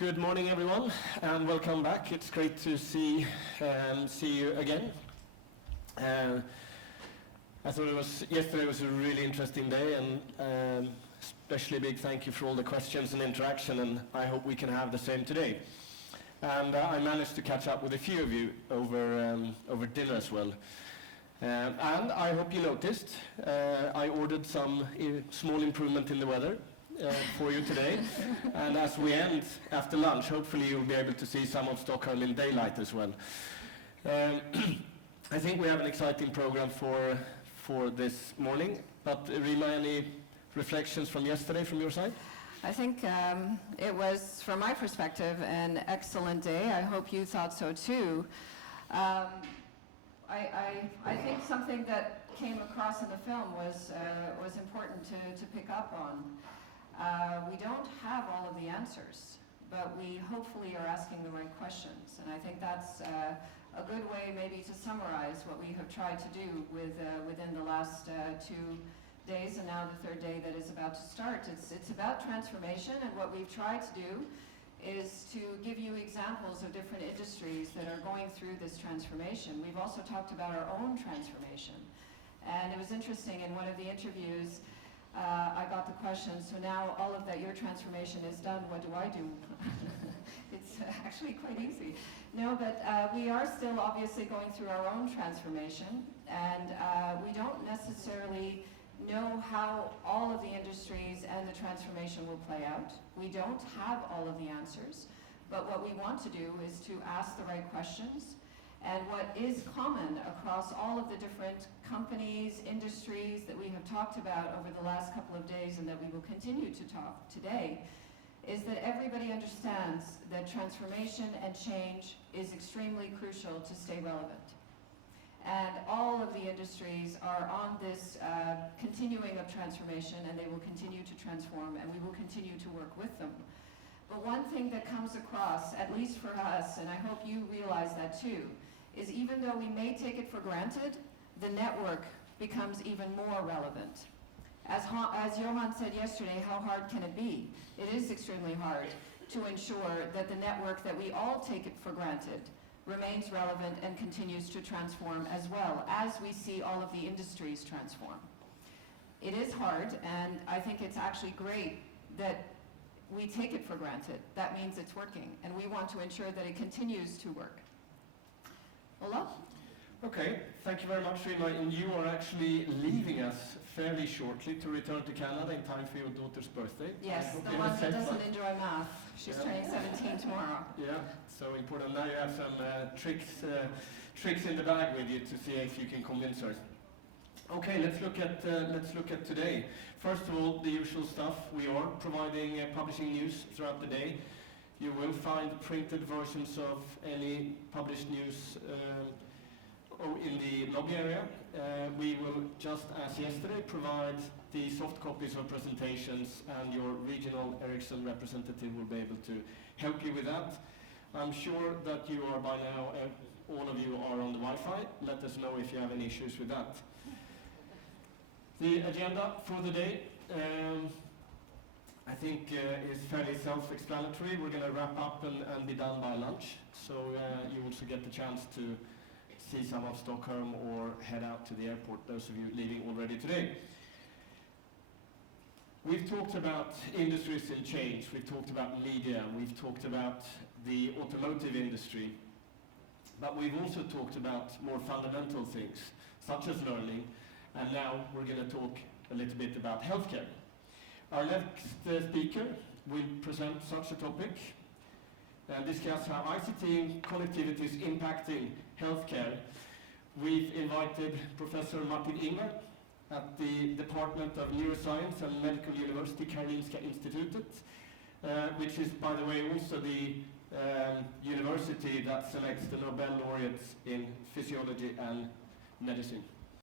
Good morning, everyone, and welcome back. It's great to see you again. I thought yesterday was a really interesting day, and especially a big thank you for all the questions and interaction, and I hope we can have the same today. And I managed to catch up with a few of you over dinner as well. And I hope you noticed, I ordered some small improvement in the weather for you today. And as we end after lunch, hopefully you'll be able to see some of Stockholm in daylight as well. I think we have an exciting program for this morning. But Rima, any reflections from yesterday from your side? I think it was, from my perspective, an excellent day. I hope you thought so too. I think something that came across in the film was important to pick up on. We don't have all of the answers, but we hopefully are asking the right questions. And I think that's a good way maybe to summarize what we have tried to do within the last 2 days and now the third day that is about to start. It's about transformation, and what we've tried to do is to give you examples of different industries that are going through this transformation. We've also talked about our own transformation. And it was interesting, in one of the interviews, I got the question, so now all of that, your transformation is done, what do I do? It's actually quite easy. No, but we are still obviously going through our own transformation, and we don't necessarily know how all of the industries and the transformation will play out. We don't have all of the answers, but what we want to do is to ask the right questions. And what is common across all of the different companies, industries that we have talked about over the last couple of days and that we will continue to talk today, is that everybody understands that transformation and change is extremely crucial to stay relevant. And all of the industries are on this continuing of transformation, and they will continue to transform, and we will continue to work with them. But one thing that comes across, at least for us, and I hope you realize that too, is even though we may take it for granted, the network becomes even more relevant. As Johan said yesterday, how hard can it be? It is extremely hard to ensure that the network that we all take it for granted remains relevant and continues to transform as well as we see all of the industries transform. It is hard, and I think it's actually great that we take it for granted. That means it's working, and we want to ensure that it continues to work. Ola? Okay, thank you very much, Rima. And you are actually leaving us fairly shortly to return to Canada in time for your daughter's birthday. Yes, the one that doesn't enjoy math. She's turning 17 tomorrow. Yeah, so important. Now you have some tricks in the bag with you to see if you can convince her. Okay, let's look at today. First of all, the usual stuff. We are providing publishing news throughout the day. You will find printed versions of any published news in the lobby area. We will, just as yesterday, provide the soft copies of presentations, and your regional Ericsson representative will be able to help you with that. I'm sure that you are by now, all of you are on the Wi-Fi. Let us know if you have any issues with that. The agenda for the day, I think, is fairly self-explanatory. We're going to wrap up and be done by lunch, so you also get the chance to see some of Stockholm or head out to the airport, those of you leaving already today. We've talked about industries in change, we've talked about media, we've talked about the automotive industry, but we've also talked about more fundamental things, such as learning, and now we're going to talk a little bit about healthcare. Our next speaker will present such a topic and discuss how ICT and connectivity is impacting healthcare. We've invited Professor Martin Ingvar at the Department of Neuroscience and Medical University, Karolinska Institutet, which is, by the way, also the university that selects the Nobel laureates in physiology and medicine.